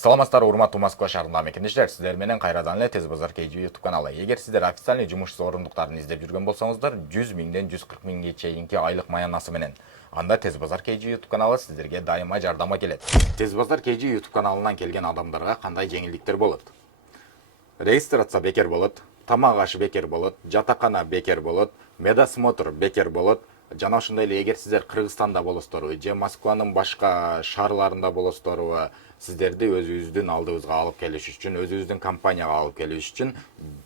Саламаттар, урматтуу Москва шаарындагы мекендештер, сиздер менен кайрадан эле Тез Базар KG YouTube каналы. Эгер сиздер официальный жумушсуз орундуктарын издеп жүргөн болсоңуздар, 100 миңден 140 миңге чейинки айлык маянасы менен анда Тез Базар KG YouTube каналы сиздерге дайыма жардама келет. Тез Базар KG YouTube каналынан келген адамдарга кандай жеңилдиктер болот? Регистрация бекер болот, тамак ашы бекер болот, жатакана бекер болот, медосмотр бекер болот. Жана ошондой эле эгер сиздер Кыргызстанда болосторбу же Москванын башка шаарларында болосторбу, сиздерди өзүбүздүн алдыбызга алып келиш үчүн, өзүбүздүн компанияга алып келиш үчүн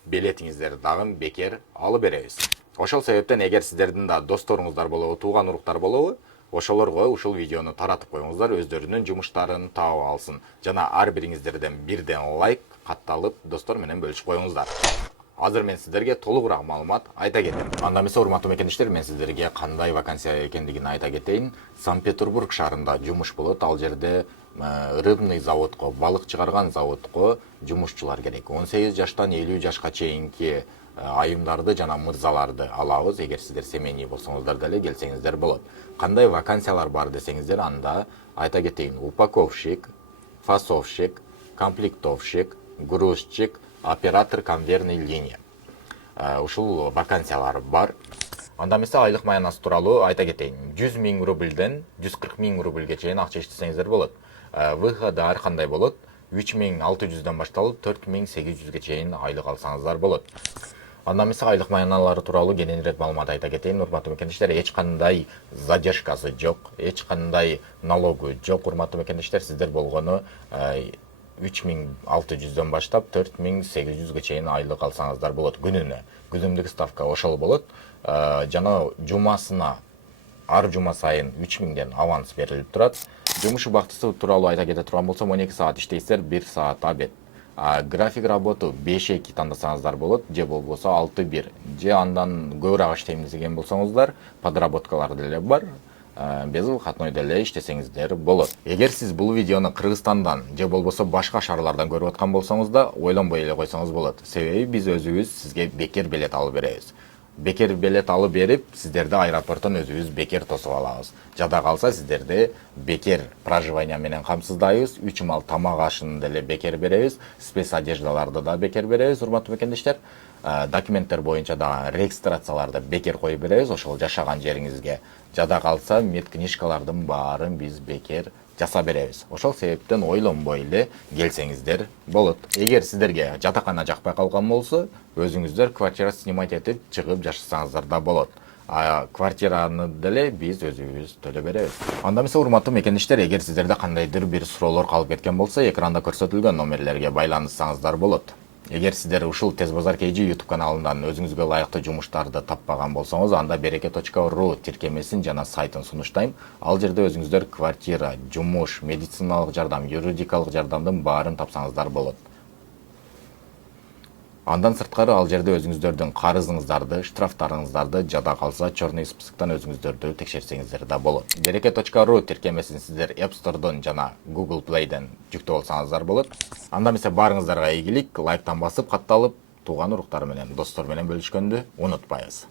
билетиңиздерди дагы бекер алып беребиз. Ошол себептен эгер сиздердин да досторуңуздар болобу, тууган уруктар болобу, ошолорго ушул видеону таратып коюңуздар, өздөрүнүн жумуштарын таап алсын. Жана ар бириңиздерден бирден лайк катталып, достор менен бөлүшүп коюңуздар. Азыр мен сиздерге толугураак маалымат айта кетем. Анда эмесе, урматтуу мекендештер, мен сиздерге кандай вакансия экендигин айта кетейин. Санкт-Петербург шаарында жумуш болот. Ал жерде рыбный заводко, балык чыгарган заводко жумушчулар керек. 18 жаштан 50 жашка чейинки айымдарды жана мырзаларды алабыз. Эгер сиздер семейный болсоңуздар деле келсеңиздер болот. Кандай вакансиялар бар десеңиздер, анда айта кетейин. Упаковщик, фасовщик, комплектовщик, грузчик, оператор конвейерной линии. Ушул вакансиялар бар. Анда эмесе, айлык маянасы тууралуу айта кетейин. 100 миң рубльден 140 миң рубльге чейин акча иштесеңиздер болот. Выходы ар кандай болот? 3600дөн башталып 4800ге чейин айлык алсаңыздар болот. Анда эмесе, айлык маяналары тууралуу кененирээк маалымат айта кетейин. Урматтуу мекендештер, эч кандай задержкасы жок, эч кандай налогу жок. Урматтуу мекендештер, сиздер болгону 3600дөн баштап 4800ге чейин айлык алсаңыздар болот күнүнө. Күнүмдүк ставка ошол болот. Жана жумасына ар жума сайын 3000ден аванс берилип турат. Жумуш убактысы тууралуу айта кете турган болсом, 12 саат иштейсиздер, 1 саат обед. График работу 5-2 тандасаңыздар болот, же болбосо 6-1. Же андан көбүрөөк иштейм деген болсоңуздар, подработкалар деле бар. Без выходной деле иштесеңиздер болот. Эгер сиз бул видеону Кыргызстандан же болбосо башка шаарлардан көрүп аткан болсоңуз да, ойлонбой эле койсоңуз болот. Себеби биз өзүбүз сизге бекер билет алып беребиз. Бекер билет алып берип, сиздерди аэропорттон өзүбүз бекер тосуп алабыз. Жада калса сиздерди бекер проживание менен камсыздайбыз, 3 мал тамак ашын деле бекер беребиз, спец одеждаларды да бекер беребиз, урматтуу мекендештер. Документтер боюнча да регистрацияларды бекер коюп беребиз, ошол жашаган жериңизге. Жада калса медкнижкалардын баарын биз бекер жасап беребиз. Ошол себептен ойлонбой эле келсеңиздер болот. Эгер сиздерге жатакана жакпай калган болсо, өзүңүздөр квартира снимать этип чыгып жашасаңыздар да болот. Квартираны деле биз өзүбүз төлөп беребиз. Анда эмесе, урматтуу мекендештер, эгер сиздерде кандайдыр бир суроолор калып кеткен болсо, экранда көрсөтүлгөн номерлерге байланыссаңыздар болот. Эгер сиздер ушул Тез Базар KG YouTube каналынан өзүңүзгө лайыктуу жумуштарды таппаган болсоңуз, анда береке.ру тиркемесин жана сайтын сунуштайм. Ал жерде өзүңүздөр квартира, жумуш, медициналык жардам, юридикалык жардамдын баарын тапсаңыздар болот. Андан сырткары, ал жерде өзүңүздөрдүн карызыңыздарды, штрафтарыңыздарды, жада калса черный списоктон өзүңүздөрдү текшерсеңиздер да болот. Береке.ру тиркемесин сиздер App Store'дон жана Google Play'ден жүктөп алсаңыздар болот. Анда эмесе, баарыңыздарга ийгилик, лайктан басып, катталып, тууган уруктар менен, достор менен бөлүшкөндү унутпайбыз.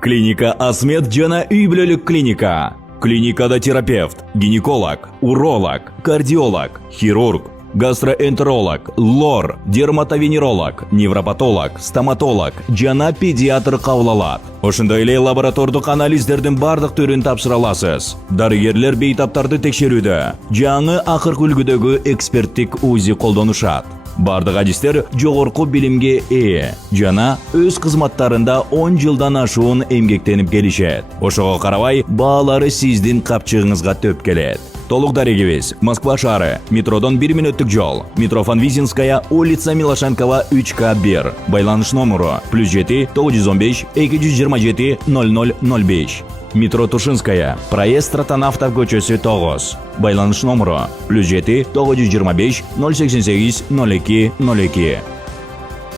Клиника Асмет жана үй бүлөлүк клиника. Клиникада терапевт, гинеколог, уролог, кардиолог, хирург, гастроэнтеролог, лор, дерматовенеролог, невропатолог, стоматолог жана педиатр кабыл алат. Ошондой эле лаборатордук анализдердин бардык түрүн тапшыра аласыз. Дарыгерлер бейтаптарды текшерүүдө, жаңы акыркы үлгүдөгү эксперттик УЗИ колдонушат. Бардык адистер жогорку билимге ээ жана өз кызматтарында 10 жылдан ашуун эмгектенип келишет. Ошого карабай, баалары сиздин капчыгыңызга төп келет. Толук дарегибиз: Москва шаары, метродон 1 мүнөттүк жол, метро Фанвизинская, улица Милошенкова 3К1. Байланыш номеру +7 915 227 0005. Метро Тушинская, проезд Ротонавтов көчөсү 9. Байланыш номеру +7 925 088 02 02.